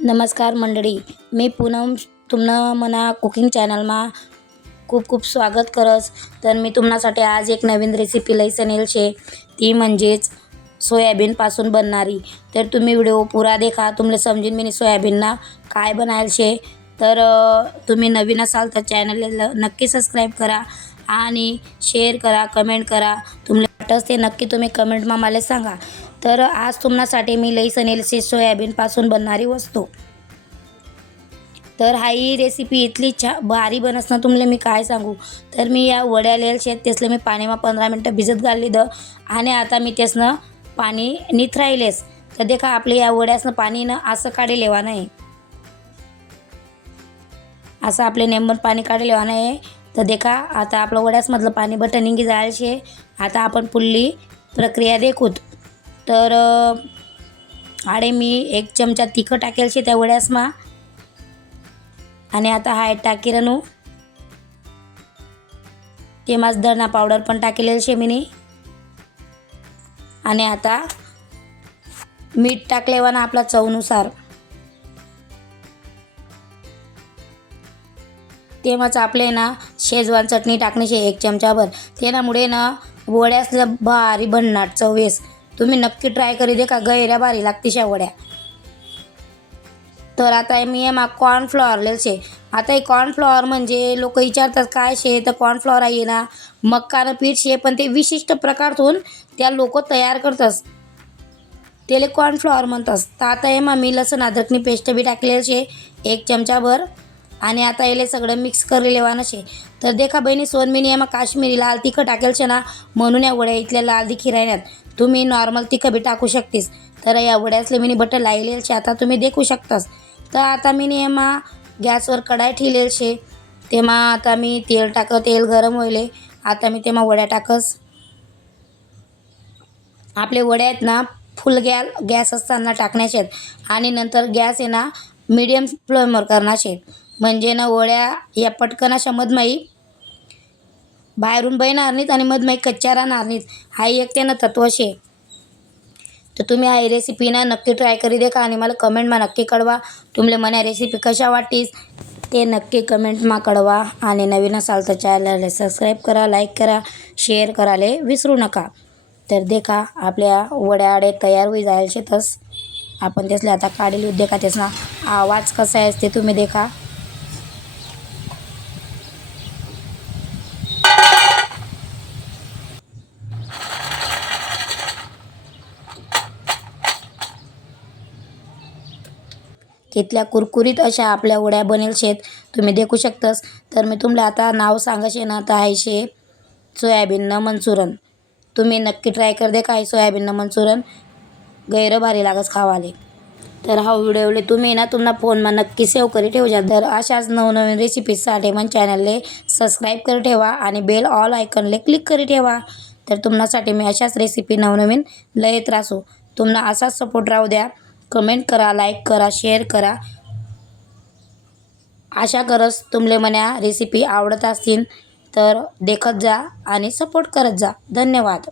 नमस्कार मंडळी. मी पूनम तुमनं मना कुकिंग चॅनलमा खूप खूप स्वागत करस. तर मी तुम्हासाठी आज एक नवीन रेसिपी लई सनेल शे. ती म्हणजेच सोयाबीनपासून बनणारी. तर तुम्ही व्हिडिओ पुरा देखा तुम्हाला समजेन मी सोयाबीनना काय बनायला शे. तर तुम्ही नवीन असाल तर चॅनलला नक्की सबस्क्राईब करा. आणि शेअर करा कमेंट करा. तुम्हाला वाटस ते नक्की तुम्ही कमेंटमा मला सांगा. तर आज तुम्हासाठी मी लईसन येईल सोयाबीनपासून बनणारी वस्तू. तर हा ही रेसिपी इतली छा भारी बनस ना तुम्हाला मी काय सांगू. तर मी या वड्या लिहिल शेत त्यासले मी पाणीमा पंधरा मिनटं भिजत घालली द आणि आता मी त्यासनं पाणी नीत राहिलेस तर देखा आपले या वड्यासनं पाणी ना असं काढे लेवा नाही. असं आपले नेंबर पाणी काढे लेवा नाही. तर देखा आता आपलं वड्यासमधलं पाणी बटनिंगी निघी जायला शे आता आपण पुल्ली प्रक्रिया देखूत. तर आडे मी एक चमचा तिखं टाकेल शे त्या वड्यासमा. आणि आता हा टाकी रनू. ते माझ धणा पावडर पण टाकेलेलं शे मिनी. आणि आता मीठ टाकलेवा ना आपला चवनुसार. तेव्हाच आपले ना शेजवान चटणी टाकण्याचे एक चमचाभर. त्यामुळे ना वड्यास भारी भन्नाट चवेस तुम्ही नक्की ट्राय करी दे का गैऱ्या भारी लागतीशा वड्या. तर आता मी एमा कॉर्नफ्लॉवर शे आता हे कॉर्नफ्लॉवर म्हणजे लोक विचारतात काय शे? तर कॉर्नफ्लॉवर आहे ना. मक्कानं पीठ शे पण ते विशिष्ट प्रकारतून त्या लोक तयार करतस. त्याला कॉर्नफ्लॉवर म्हणतात तर आता एमा मी लसूण अद्रकनी पेस्ट बी टाकलेलं शे एक चमचाभर. आणि आता याला सगळं मिक्स करी लेवानं शे तर देखा बहिणी सोनमिनी एमा काश्मीरी लाल तिखं टाकेल शे ना म्हणून या वड्या इथल्या लाल तिखी राहण्यात तुम्ही नॉर्मल तिखं बी टाकू शकतीस. तर या वड्यासले मिनी बटर लायलेल शे आता तुम्ही देखू शकतास. तर आता मी एमा गॅसवर कढाई ठेलेल शे तेमा आता मी तेल टाक तेल गरम होईले आता मी तेमा वड्या टाकस. आपले वड्या आहेत ना फुल गॅ गॅस असताना टाकण्याचे आहेत. आणि नंतर गॅस आहे ना मिडियम फ्लेमवर करण्याचे आहेत. म्हणजे ना ओळ्या या पटकन अशा मधमाई बाहेरून बहिणार नाहीत आणि मधमाई कच्च्या राहणार नाहीत हा एक ना तत्व शे तर तुम्ही हा रेसिपी ना नक्की ट्राय करी देखा आणि मला कमेंटमा नक्की कळवा. तुमले मना रेसिपी कशा वाटतीस ते नक्की कमेंटमा कळवा. आणि नवीन असाल तर चॅनलला सबस्क्राईब करा लाईक करा शेअर कराले विसरू नका. तर देखा आपल्या वड्याआडे तयार होई जायला शेतस आपण त्यासले आता काढील देखा त्यासना आवाज कसा आहे ते तुम्ही देखा. तिथल्या कुरकुरीत अशा आपल्या वड्या बनेल शेत तुम्ही देखू शकतास. तर मी तुम्हाला आता नाव सांगाशे ना तर आहे शे सोयाबीननं मंचुरन. तुम्ही नक्की ट्राय कर दे काय सोयाबीननं मंचुरन. गैर भारी लागस खावाले. तर हा व्हिडिओले तुम्ही ना तुम्हाला फोनमा नक्की सेव्ह करी ठेवजा. तर अशाच नवनवीन रेसिपीजसाठी मन चॅनलले सबस्क्राईब करी ठेवा आणि बेल ऑल आयकनले क्लिक करी ठेवा. तर तुम्हासाठी मी अशाच रेसिपी नवनवीन लयत रासू हो. तुम्हाला असाच सपोर्ट राहू द्या. कमेंट करा लाईक करा शेअर करा. आशा करस तुमले मन्या रेसिपी आवडत असतील तर देखत जा आणि सपोर्ट करत जा. धन्यवाद.